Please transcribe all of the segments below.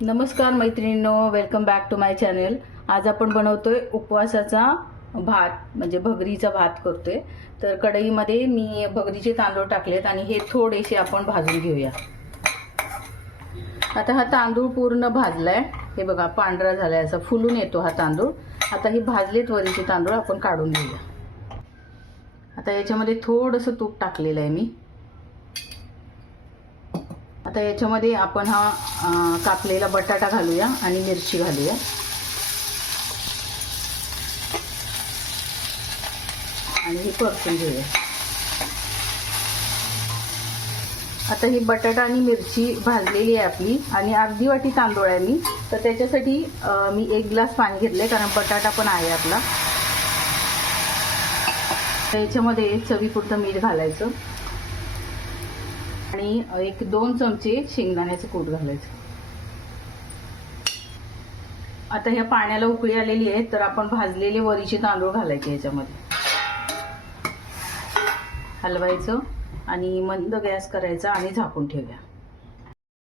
नमस्कार मैत्रिणींनो welcome back to my channel आज आपण बनवतोय उपवासाचा भात म्हणजे भगरीचा भात करतोय. तर कढईमध्ये मी भगरीचे तांदूळ टाकलेत आणि हे थोडेसे आपण भाजून घेऊया. आता हा तांदूळ पूर्ण भाजलाय. हे बघा पांढरा झालाय असा फुलून येतो हा तांदूळ. आता हे भाजलेत वरीचे तांदूळ आपण काढून घेऊया. आता याच्यामध्ये थोडंसं तूप टाकलेलं आहे मी. आता याच्यामध्ये आपण हा कापलेला बटाटा घालूया आणि मिरची घालूया. आणि हे परतून घेऊया. आता ही बटाटा आणि मिरची भाजलेली आहे आपली आणि अर्धी वाटी तांदूळ आहे मी. तर त्याच्यासाठी मी एक ग्लास पाणी घेतलंय कारण बटाटा पण आहे आपला. याच्यामध्ये चवीपुरतं मीठ घालायचं. आणि एक दोन चमचे शेंगदाण्याचं कूट घालायचं. आता ह्या पाण्याला उकळी आलेली आहे तर आपण भाजलेले वरीचे तांदूळ घालायचे याच्यामध्ये हलवायचं आणि मंद गॅस करायचा आणि झाकून ठेवूया.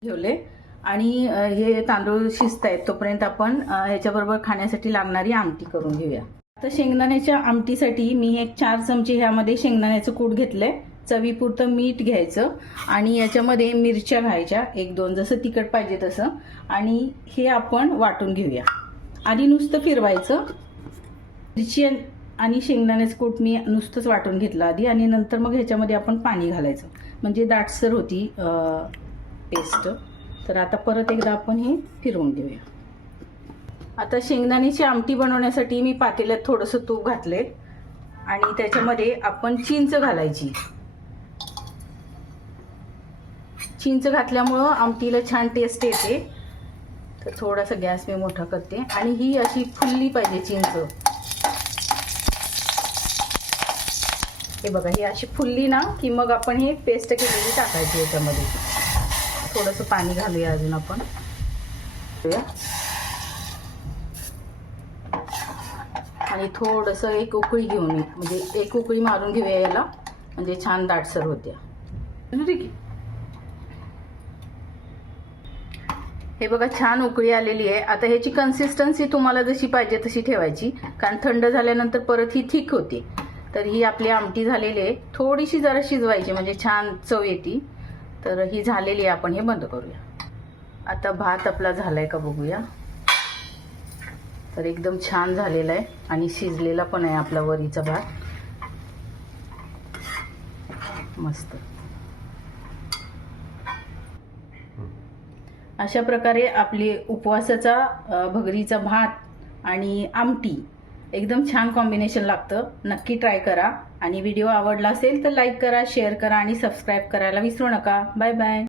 ठेवले. आणि हे तांदूळ शिजत आहेत तोपर्यंत आपण ह्याच्याबरोबर खाण्यासाठी लागणारी आमटी करून घेऊया. आता शेंगदाण्याच्या आमटीसाठी मी एक चार चमचे ह्यामध्ये शेंगदाण्याचं कूट घेतलंय. चवीपुरतं मीठ घ्यायचं आणि याच्यामध्ये मिरच्या घालायच्या एक दोन जसं तिखट पाहिजे तसं. आणि हे आपण वाटून घेऊया. आधी नुसतं फिरवायचं. मिरची आणि शेंगदाण्याचं कूट मी नुसतंच वाटून घेतलं आधी. आणि नंतर मग ह्याच्यामध्ये आपण पाणी घालायचं. म्हणजे दाटसर होती पेस्ट. तर आता परत एकदा आपण हे फिरवून घेऊया. आता शेंगदाण्याची आमटी बनवण्यासाठी मी पातेल्यात थोडंसं तूप घातले आणि त्याच्यामध्ये आपण चिंच घालायची. चिंच घातल्यामुळं आमटीला छान टेस्ट येते. तर थोडासा गॅस मी मोठा करते. आणि ही अशी फुलली पाहिजे चिंच. हे बघा ही अशी फुलली ना की मग आपण हे पेस्ट केलेली टाकायची याच्यामध्ये. थोडंसं पाणी घालूया अजून आपण. आणि थोडंसं एक उकळी घेऊन ये. म्हणजे एक उकळी मारून घेऊया याला. म्हणजे छान दाटसर होत्या. ठीक आहे हे बघा छान उकळी आलेली आहे. आता ह्याची कन्सिस्टन्सी तुम्हाला जशी पाहिजे तशी ठेवायची. कारण थंड झाल्यानंतर परत ही थिक होते. तर ही आपली आमटी झालेली आहे. थोडीशी जरा शिजवायची म्हणजे छान चव येते. तर ही झालेली आहे आपण हे बंद करूया. आता भात आपला झालाय का बघूया. तर एकदम छान झालेला आहे आणि शिजलेला पण आहे आपला वरीचा भात. मस्त. अशा प्रकारे आपली उपवासाचा भगरीचा भात आणि आमटी एकदम छान कॉम्बिनेशन लागतं. नक्की ट्राय करा. आणि व्हिडिओ आवडला असेल तर लाईक करा शेअर करा आणि सबस्क्राईब करायला विसरू नका. Bye bye